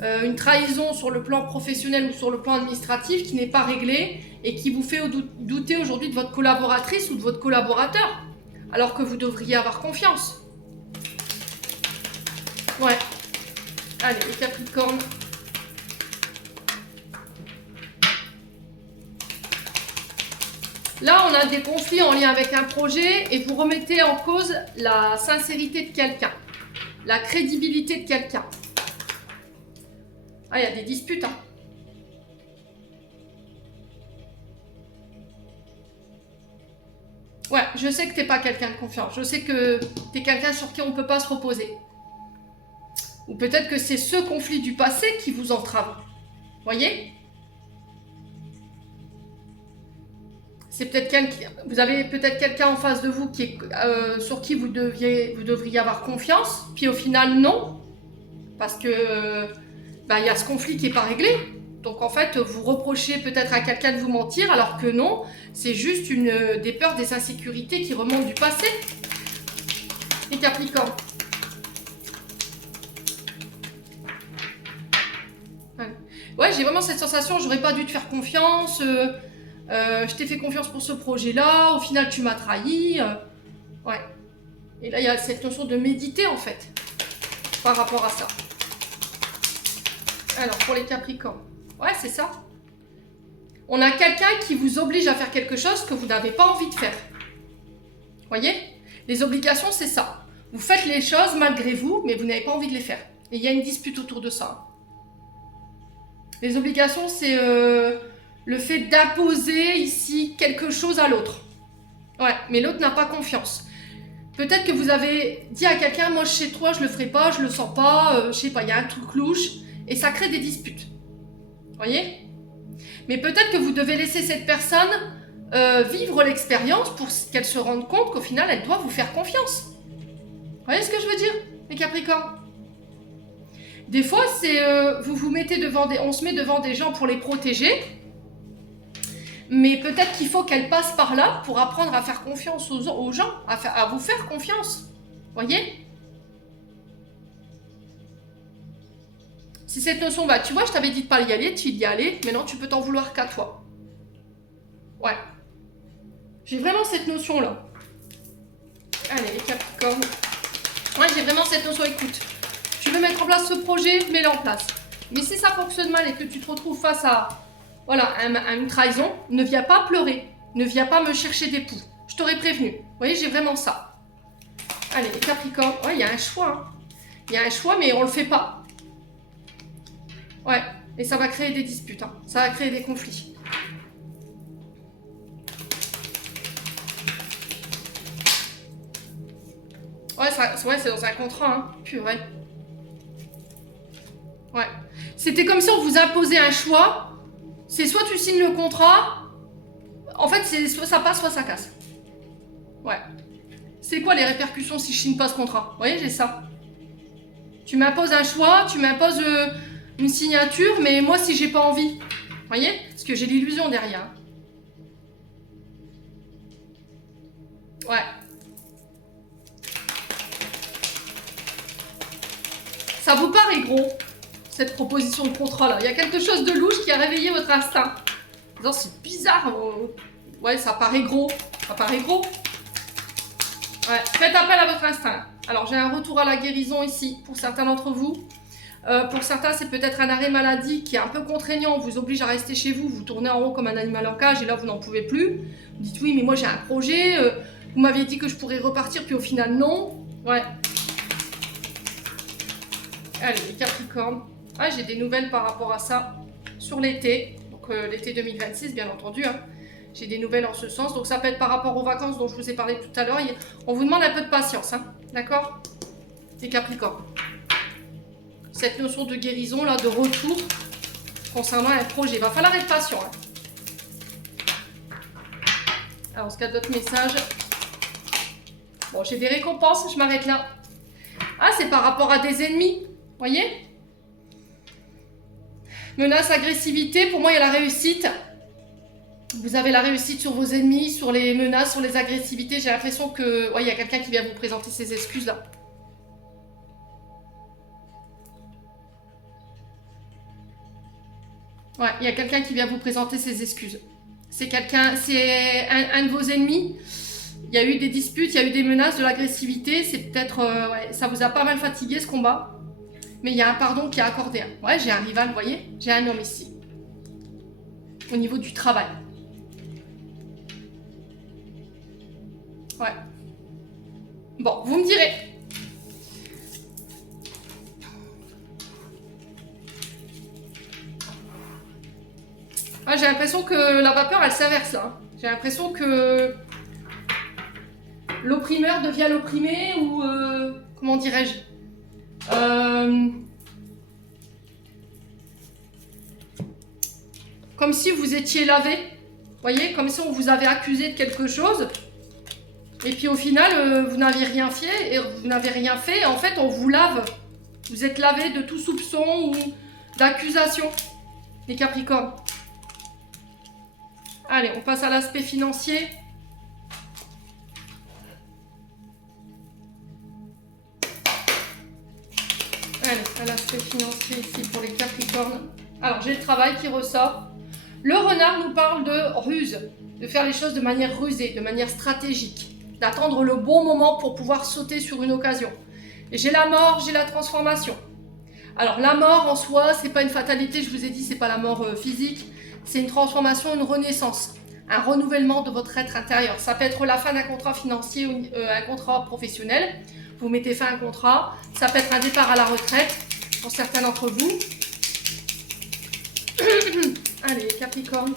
une trahison sur le plan professionnel ou sur le plan administratif qui n'est pas réglée et qui vous fait douter aujourd'hui de votre collaboratrice ou de votre collaborateur, alors que vous devriez avoir confiance. Ouais. Allez, les Capricornes. Là, on a des conflits en lien avec un projet et vous remettez en cause la sincérité de quelqu'un, la crédibilité de quelqu'un. Ah, il y a des disputes, hein. Ouais, je sais que t'es pas quelqu'un de confiance. Je sais que t'es quelqu'un sur qui on ne peut pas se reposer. Ou peut-être que c'est ce conflit du passé qui vous entrave. Voyez ? C'est peut-être vous avez peut-être quelqu'un en face de vous qui est, sur qui vous devriez avoir confiance, puis au final non, parce que y a ce conflit qui n'est pas réglé. Donc en fait, vous reprochez peut-être à quelqu'un de vous mentir, alors que non, c'est juste des peurs, des insécurités qui remontent du passé. Les Capricornes. Ouais, j'ai vraiment cette sensation, j'aurais pas dû te faire confiance. Je t'ai fait confiance pour ce projet-là, au final tu m'as trahi. Ouais. Et là, il y a cette notion de méditer en fait, par rapport à ça. Alors, pour les Capricornes, ouais, c'est ça. On a quelqu'un qui vous oblige à faire quelque chose que vous n'avez pas envie de faire. Voyez ? Les obligations, c'est ça. Vous faites les choses malgré vous, mais vous n'avez pas envie de les faire. Et il y a une dispute autour de ça. Les obligations, c'est le fait d'imposer ici quelque chose à l'autre. Ouais, mais l'autre n'a pas confiance. Peut-être que vous avez dit à quelqu'un, moi chez toi je le ferai pas, je le sens pas, je sais pas, il y a un truc louche, et ça crée des disputes. Voyez ? Mais peut-être que vous devez laisser cette personne vivre l'expérience pour qu'elle se rende compte qu'au final elle doit vous faire confiance. Vous voyez ce que je veux dire, les Capricornes ? Des fois, c'est vous vous mettez on se met devant des gens pour les protéger, mais peut-être qu'il faut qu'elle passe par là pour apprendre à faire confiance aux gens, à vous faire confiance. Voyez ? Si cette notion, tu vois, je t'avais dit de pas y aller, tu y allais, maintenant tu peux t'en vouloir qu'à toi. Ouais. J'ai vraiment cette notion-là. Allez, les Capricornes. Ouais, j'ai vraiment cette notion, écoute. Tu veux mettre en place ce projet, mets-le en place. Mais si ça fonctionne mal et que tu te retrouves face à une trahison, ne viens pas pleurer. Ne viens pas me chercher des poux. Je t'aurais prévenu. Vous voyez, j'ai vraiment ça. Allez, les Capricornes. Ouais, il y a un choix. Hein. Il y a un choix, mais on le fait pas. Ouais, et ça va créer des disputes. Hein. Ça va créer des conflits. Ouais, c'est dans un contrat. Hein. Purée. Ouais. C'était comme si on vous imposait un choix. C'est soit tu signes le contrat. En fait, c'est soit ça passe, soit ça casse. Ouais. C'est quoi les répercussions si je signe pas ce contrat? Vous voyez, j'ai ça. Tu m'imposes un choix, tu m'imposes une signature, mais moi, si j'ai pas envie. Vous voyez? Parce que j'ai l'illusion derrière. Ouais. Ça vous paraît gros, cette proposition de contrat-là. Il y a quelque chose de louche qui a réveillé votre instinct. Non, c'est bizarre. Ouais, ça paraît gros. Ça paraît gros. Ouais, faites appel à votre instinct. Alors, j'ai un retour à la guérison ici, pour certains d'entre vous. Pour certains, c'est peut-être un arrêt maladie qui est un peu contraignant, vous oblige à rester chez vous, vous tournez en rond comme un animal en cage et là, vous n'en pouvez plus. Vous dites, oui, mais moi, j'ai un projet, vous m'aviez dit que je pourrais repartir, puis au final, non. Ouais. Allez, les Capricornes. Ah, j'ai des nouvelles par rapport à ça sur l'été. Donc, l'été 2026, bien entendu. Hein. J'ai des nouvelles en ce sens. Donc, ça peut être par rapport aux vacances dont je vous ai parlé tout à l'heure. On vous demande un peu de patience. Hein. D'accord? Les Capricornes. Cette notion de guérison, là, de retour concernant un projet. Il va falloir être patient. Hein. Alors, ce qu'il y a d'autres messages. Bon, j'ai des récompenses, je m'arrête là. Ah, c'est par rapport à des ennemis. Vous voyez? Menace, agressivité. Pour moi, il y a la réussite. Vous avez la réussite sur vos ennemis, sur les menaces, sur les agressivités. J'ai l'impression que... Ouais, il y a quelqu'un qui vient vous présenter ses excuses, là. Ouais, il y a quelqu'un qui vient vous présenter ses excuses. C'est quelqu'un, c'est un de vos ennemis. Il y a eu des disputes, il y a eu des menaces, de l'agressivité. C'est peut-être, ouais, ça vous a pas mal fatigué ce combat. Mais il y a un pardon qui est accordé. Ouais, j'ai un rival, vous voyez. J'ai un homme ici. Au niveau du travail. Ouais. Bon, vous me direz. Ah, j'ai l'impression que la vapeur, elle s'inverse là. J'ai l'impression que l'opprimeur devient l'opprimé ou... comment dirais-je comme si vous étiez lavé. Vous voyez, comme si on vous avait accusé de quelque chose. Et puis au final, vous n'avez rien fait. Et vous n'avez rien fait. Et en fait, on vous lave. Vous êtes lavé de tout soupçon ou d'accusation. Les Capricornes. Allez, on passe à l'aspect financier. Allez, à l'aspect financier ici pour les Capricornes. Alors, j'ai le travail qui ressort. Le renard nous parle de ruse, de faire les choses de manière rusée, de manière stratégique, d'attendre le bon moment pour pouvoir sauter sur une occasion. Et j'ai la mort, j'ai la transformation. Alors, la mort en soi, c'est pas une fatalité, je vous ai dit, c'est pas la mort physique. C'est une transformation, une renaissance, un renouvellement de votre être intérieur. Ça peut être la fin d'un contrat financier, un contrat professionnel. Vous mettez fin à un contrat. Ça peut être un départ à la retraite pour certains d'entre vous. Allez, Capricorne.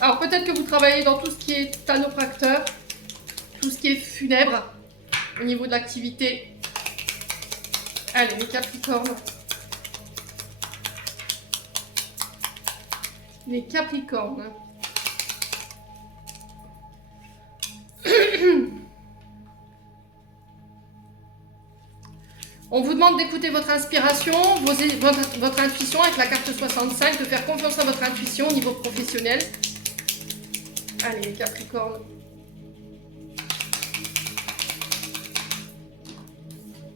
Alors peut-être que vous travaillez dans tout ce qui est tanopracteur, tout ce qui est funèbre au niveau de l'activité. Allez, les Capricornes. Les Capricornes. On vous demande d'écouter votre inspiration, votre intuition avec la carte 65, de faire confiance à votre intuition au niveau professionnel. Allez, les Capricornes.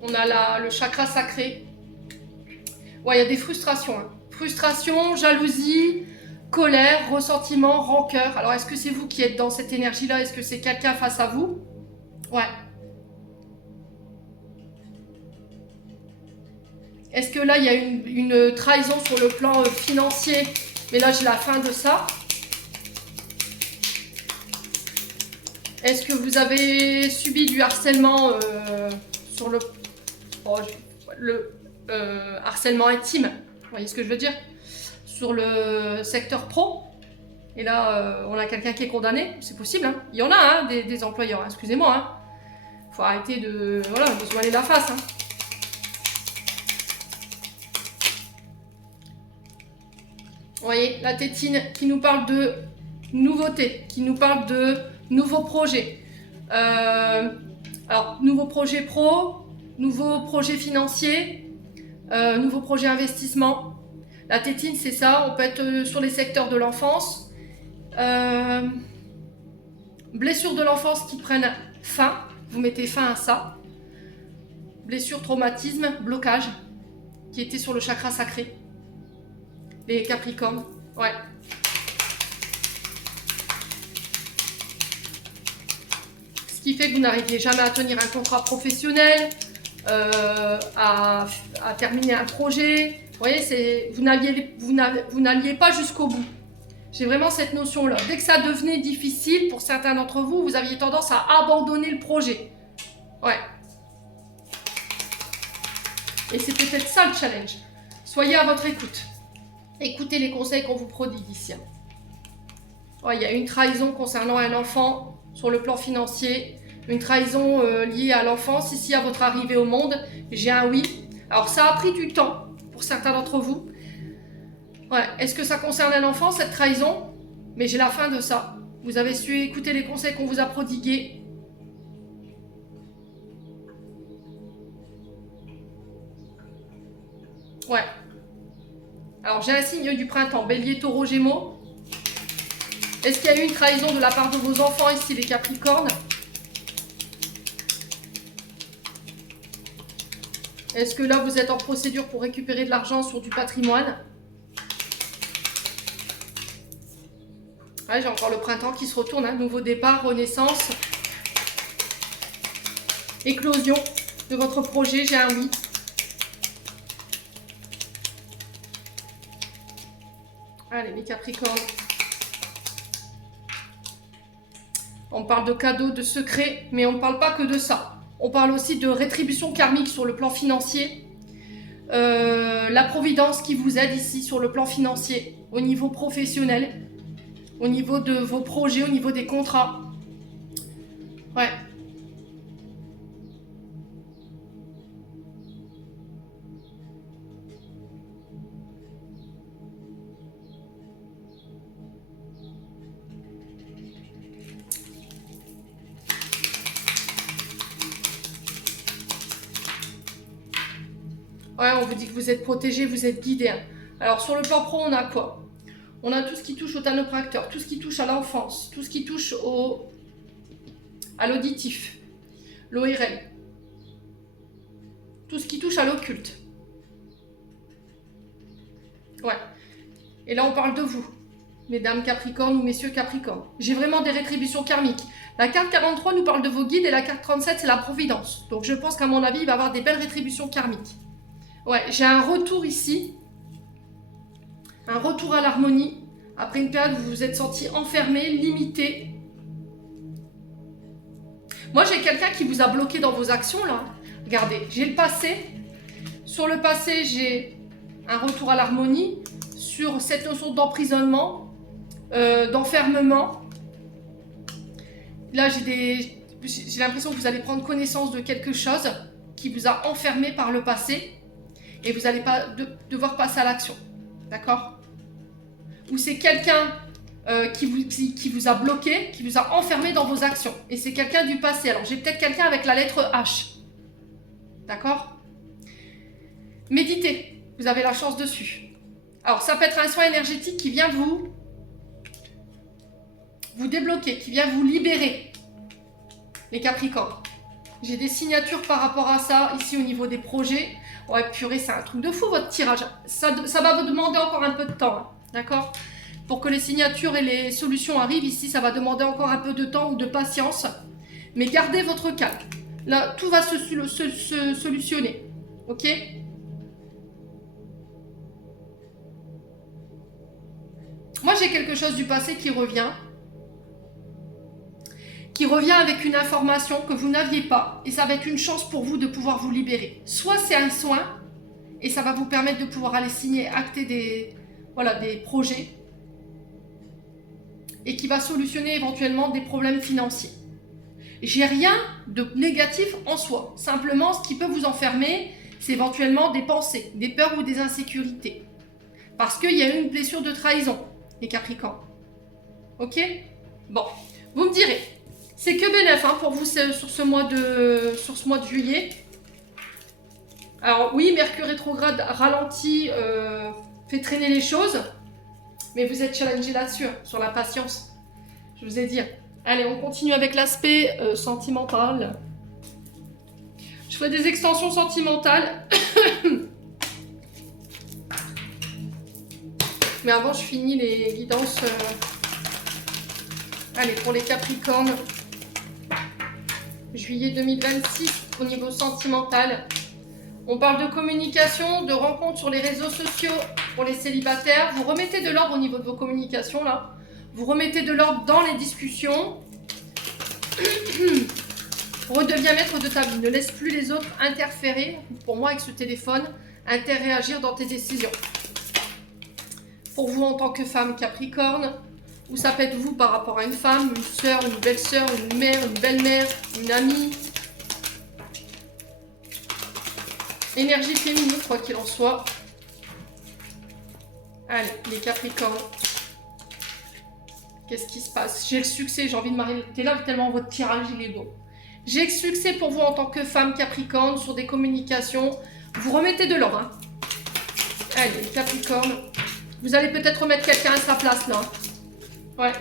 On a le chakra sacré. Ouais, il y a des frustrations. Hein. Frustration, jalousie, colère, ressentiment, rancœur. Alors, est-ce que c'est vous qui êtes dans cette énergie-là? Est-ce que c'est quelqu'un face à vous? Ouais. Est-ce que là, il y a une trahison sur le plan financier? Mais là, j'ai la fin de ça. Est-ce que vous avez subi du harcèlement sur le harcèlement intime? Vous voyez ce que je veux dire? Sur le secteur pro. Et là, on a quelqu'un qui est condamné. C'est possible. Hein. Il y en a hein, des employeurs. Hein. Excusez-moi. Hein. Faut arrêter de se voiler la face. Hein. Vous voyez, la tétine qui nous parle de nouveauté, qui nous parle de nouveaux projets. Alors, nouveaux projets pro, nouveaux projets financiers, nouveaux projets investissement. La tétine, c'est ça. On peut être sur les secteurs de l'enfance. Blessures de l'enfance qui prennent fin. Vous mettez fin à ça. Blessure, traumatisme, blocage qui était sur le chakra sacré. Les Capricornes, ouais. qui fait que vous n'arriviez jamais à tenir un contrat professionnel, à terminer un projet. Vous voyez, vous n'alliez pas jusqu'au bout. J'ai vraiment cette notion-là. Dès que ça devenait difficile, pour certains d'entre vous, vous aviez tendance à abandonner le projet. Ouais. Et c'est peut-être ça le challenge. Soyez à votre écoute. Écoutez les conseils qu'on vous prodigue ici. Ouais, il y a une trahison concernant un enfant sur le plan financier. Une trahison liée à l'enfance, ici à votre arrivée au monde. J'ai un oui. Alors ça a pris du temps pour certains d'entre vous. Ouais. Est-ce que ça concerne un enfant, cette trahison? Mais j'ai la fin de ça. Vous avez su écouter les conseils qu'on vous a prodigués. Ouais. Alors j'ai un signe du printemps, Bélier, Taureau, Gémeaux. Est-ce qu'il y a eu une trahison de la part de vos enfants ici, les Capricornes? Est-ce que là vous êtes en procédure pour récupérer de l'argent sur du patrimoine? Ouais, j'ai encore le printemps qui se retourne, hein. Nouveau départ, renaissance, éclosion de votre projet, j'ai un oui. Allez, les Capricornes. On parle de cadeaux, de secrets, mais on ne parle pas que de ça. On parle aussi de rétribution karmique sur le plan financier. La providence qui vous aide ici sur le plan financier, au niveau professionnel, au niveau de vos projets, au niveau des contrats. Ouais. Ouais, on vous dit que vous êtes protégé, vous êtes guidé. Alors sur le plan pro, on a quoi? On a tout ce qui touche au tanopracteur, tout ce qui touche à l'enfance, tout ce qui touche à l'auditif, l'ORL, tout ce qui touche à l'occulte. Ouais. Et là, on parle de vous, mesdames Capricorne ou messieurs Capricorne. J'ai vraiment des rétributions karmiques. La carte 43 nous parle de vos guides et la carte 37, c'est la providence. Donc je pense qu'à mon avis, il va y avoir des belles rétributions karmiques. Ouais, j'ai un retour ici. Un retour à l'harmonie. Après une période où vous vous êtes senti enfermé, limité. Moi, j'ai quelqu'un qui vous a bloqué dans vos actions, là. Regardez, j'ai le passé. Sur le passé, j'ai un retour à l'harmonie. Sur cette notion d'emprisonnement, d'enfermement. Là, j'ai l'impression que vous allez prendre connaissance de quelque chose qui vous a enfermé par le passé. Et vous n'allez pas devoir passer à l'action. D'accord? Ou c'est quelqu'un qui vous a bloqué, qui vous a enfermé dans vos actions. Et c'est quelqu'un du passé. Alors, j'ai peut-être quelqu'un avec la lettre H. D'accord? Méditez. Vous avez la chance dessus. Alors, ça peut être un soin énergétique qui vient vous débloquer, qui vient vous libérer. Les Capricornes. J'ai des signatures par rapport à ça, ici au niveau des projets. Ouais, purée, c'est un truc de fou votre tirage. Ça va vous demander encore un peu de temps, hein, d'accord? Pour que les signatures et les solutions arrivent ici, ça va demander encore un peu de temps ou de patience. Mais gardez votre calme. Là, tout va se solutionner. Ok? Moi, j'ai quelque chose du passé qui revient. Qui revient avec une information que vous n'aviez pas. Et ça va être une chance pour vous de pouvoir vous libérer. Soit c'est un soin, et ça va vous permettre de pouvoir aller signer, acter des projets. Et qui va solutionner éventuellement des problèmes financiers. J'ai rien de négatif en soi. Simplement, ce qui peut vous enfermer, c'est éventuellement des pensées, des peurs ou des insécurités. Parce qu'il y a eu une blessure de trahison, les Capricornes. Ok? Bon, vous me direz. C'est que bénéf pour vous sur ce mois de juillet. Alors oui, Mercure rétrograde ralenti, fait traîner les choses. Mais vous êtes challengé là-dessus, sur la patience. Je vous ai dit. Allez, on continue avec l'aspect sentimental. Je fais des extensions sentimentales. Mais avant, je finis les guidances. Allez, pour les Capricornes. juillet 2026 au niveau sentimental. On parle de communication, de rencontres sur les réseaux sociaux pour les célibataires. Vous remettez de l'ordre au niveau de vos communications là. Vous remettez de l'ordre dans les discussions. Redeviens maître de ta vie. Ne laisse plus les autres interférer, pour moi avec ce téléphone, interréagir dans tes décisions. Pour vous en tant que femme Capricorne, ou ça peut être vous par rapport à une femme, une soeur, une belle-sœur, une mère, une belle-mère, une amie. Énergie féminine, quoi qu'il en soit. Allez, les Capricornes. Qu'est-ce qui se passe? J'ai le succès, j'ai envie de m'arrêter là tellement votre tirage il est beau. J'ai le succès pour vous en tant que femme Capricorne sur des communications. Vous remettez de l'ordre. Hein. Allez, les Capricornes. Vous allez peut-être remettre quelqu'un à sa place là. Ouais.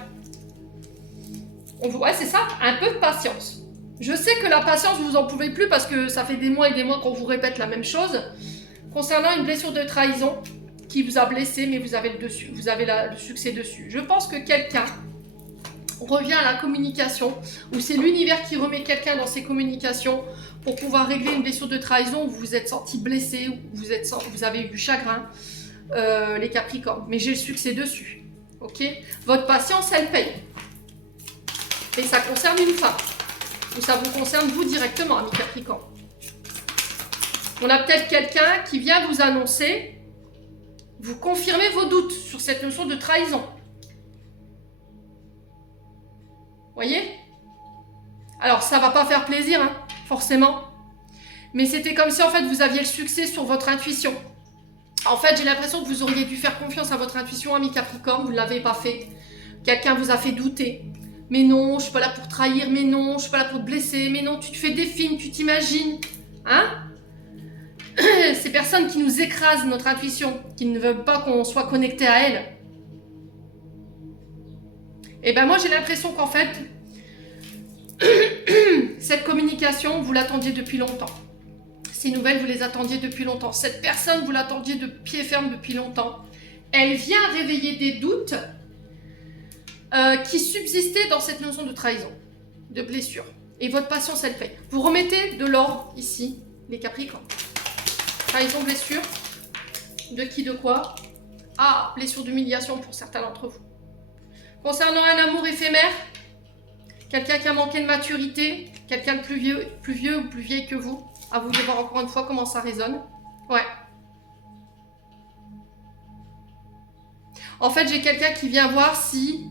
Ouais, c'est ça, un peu de patience. Je sais que la patience, vous en pouvez plus parce que ça fait des mois et des mois qu'on vous répète la même chose. Concernant une blessure de trahison qui vous a blessé, mais vous avez le dessus, vous avez le succès dessus. Je pense que quelqu'un revient à la communication, ou c'est l'univers qui remet quelqu'un dans ses communications pour pouvoir régler une blessure de trahison où vous vous êtes senti blessé, où vous avez eu du chagrin, les Capricornes. Mais j'ai le succès dessus. Ok, votre patience, elle paye. Et ça concerne une femme. Ou ça vous concerne vous directement, amis Capricorne. On a peut-être quelqu'un qui vient vous annoncer, vous confirmez vos doutes sur cette notion de trahison. Voyez? Alors, ça va pas faire plaisir, hein, forcément. Mais c'était comme si, en fait, vous aviez le succès sur votre intuition. En fait, j'ai l'impression que vous auriez dû faire confiance à votre intuition, ami Capricorne, vous ne l'avez pas fait. Quelqu'un vous a fait douter. Mais non, je suis pas là pour trahir, mais non, je suis pas là pour te blesser, mais non, tu te fais des films, tu t'imagines. Hein? Ces personnes qui nous écrasent notre intuition, qui ne veulent pas qu'on soit connecté à elle. Et ben moi, j'ai l'impression qu'en fait, cette communication, vous l'attendiez depuis longtemps. Ces nouvelles, vous les attendiez depuis longtemps. Cette personne, vous l'attendiez de pied ferme depuis longtemps. Elle vient réveiller des doutes qui subsistaient dans cette notion de trahison, de blessure. Et votre patience, elle paye. Vous remettez de l'ordre ici, les Capricornes. Trahison, blessure. De qui, de quoi? Ah, blessure d'humiliation pour certains d'entre vous. Concernant un amour éphémère, quelqu'un qui a manqué de maturité, quelqu'un de plus vieux ou plus vieille que vous. À vous de voir encore une fois comment ça résonne. Ouais. En fait, j'ai quelqu'un qui vient voir si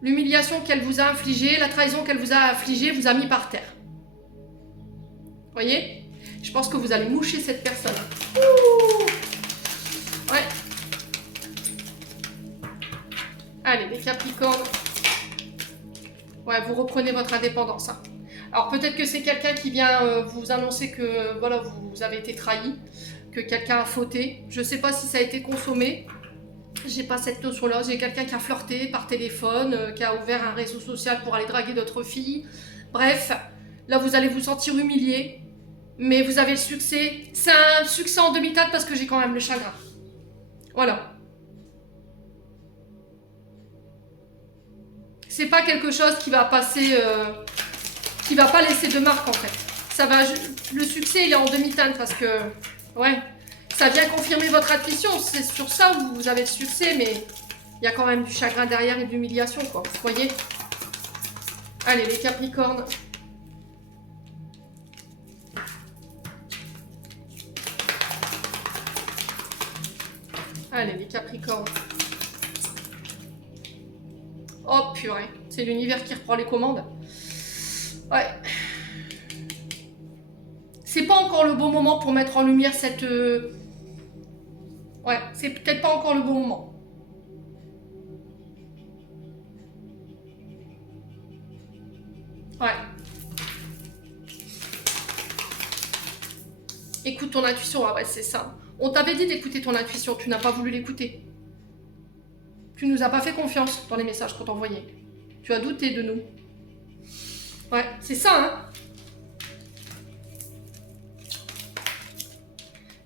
l'humiliation qu'elle vous a infligée, la trahison qu'elle vous a infligée, vous a mis par terre. Voyez? Je pense que vous allez moucher cette personne. Ouh! Ouais. Allez, les Capricornes. Ouais, vous reprenez votre indépendance. Hein. Alors peut-être que c'est quelqu'un qui vient vous annoncer que voilà, vous avez été trahi, que quelqu'un a fauté. Je ne sais pas si ça a été consommé. J'ai pas cette notion-là. J'ai quelqu'un qui a flirté par téléphone, qui a ouvert un réseau social pour aller draguer d'autres filles. Bref, là vous allez vous sentir humilié, mais vous avez le succès. C'est un succès en demi-teinte parce que j'ai quand même le chagrin. Voilà. C'est pas quelque chose qui va passer, qui va pas laisser de marque en fait. Ça va, le succès il est en demi-teinte parce que, ouais, ça vient confirmer votre intuition. C'est sur ça où vous avez le succès, mais il y a quand même du chagrin derrière et de l'humiliation, quoi. Vous voyez? Allez, les Capricornes. Allez, les Capricornes. Oh purée, c'est l'univers qui reprend les commandes. Ouais. C'est pas encore le bon moment pour mettre en lumière cette... Ouais, c'est peut-être pas encore le bon moment. Ouais. Écoute ton intuition, ah ouais, c'est ça. On t'avait dit d'écouter ton intuition, tu n'as pas voulu l'écouter. Tu nous as pas fait confiance dans les messages qu'on t'envoyait. Tu as douté de nous. Ouais, c'est ça, hein.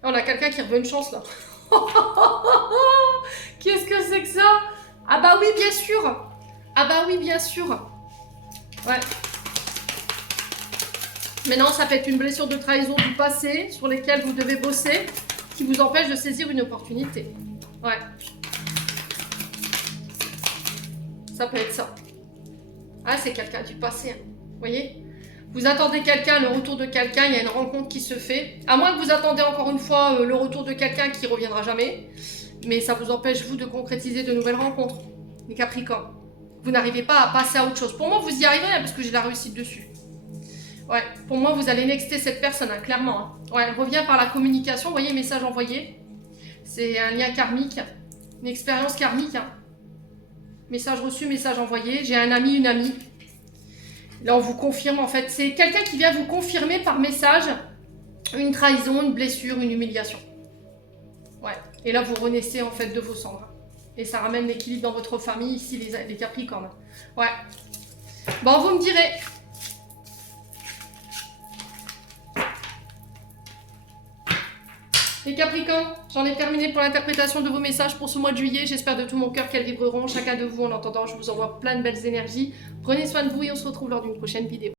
On a quelqu'un qui reveut une chance, là. Qu'est-ce que c'est que ça? Ah bah oui, bien sûr. Ah bah oui, bien sûr. Ouais. Maintenant, ça peut être une blessure de trahison du passé sur lesquelles vous devez bosser, qui vous empêche de saisir une opportunité. Ouais. Ça peut être ça. Ah, c'est quelqu'un du passé. Hein. Vous voyez? Vous attendez quelqu'un, le retour de quelqu'un, il y a une rencontre qui se fait. À moins que vous attendez encore une fois le retour de quelqu'un qui ne reviendra jamais. Mais ça vous empêche, vous, de concrétiser de nouvelles rencontres. Les Capricornes. Vous n'arrivez pas à passer à autre chose. Pour moi, vous y arrivez, hein, parce que j'ai la réussite dessus. Ouais, pour moi, vous allez nexter cette personne, hein, clairement. Hein. Ouais, elle revient par la communication. Vous voyez, message envoyé. C'est un lien karmique. Une expérience karmique. Hein. Message reçu, message envoyé. J'ai un ami, une amie. Là, on vous confirme, en fait. C'est quelqu'un qui vient vous confirmer par message une trahison, une blessure, une humiliation. Ouais. Et là, vous renaissez, en fait, de vos cendres. Et ça ramène l'équilibre dans votre famille, ici, les Capricornes. Ouais. Bon, vous me direz. Les Capricornes, j'en ai terminé pour l'interprétation de vos messages pour ce mois de juillet. J'espère de tout mon cœur qu'elles vibreront chacun de vous. En entendant, je vous envoie plein de belles énergies. Prenez soin de vous et on se retrouve lors d'une prochaine vidéo.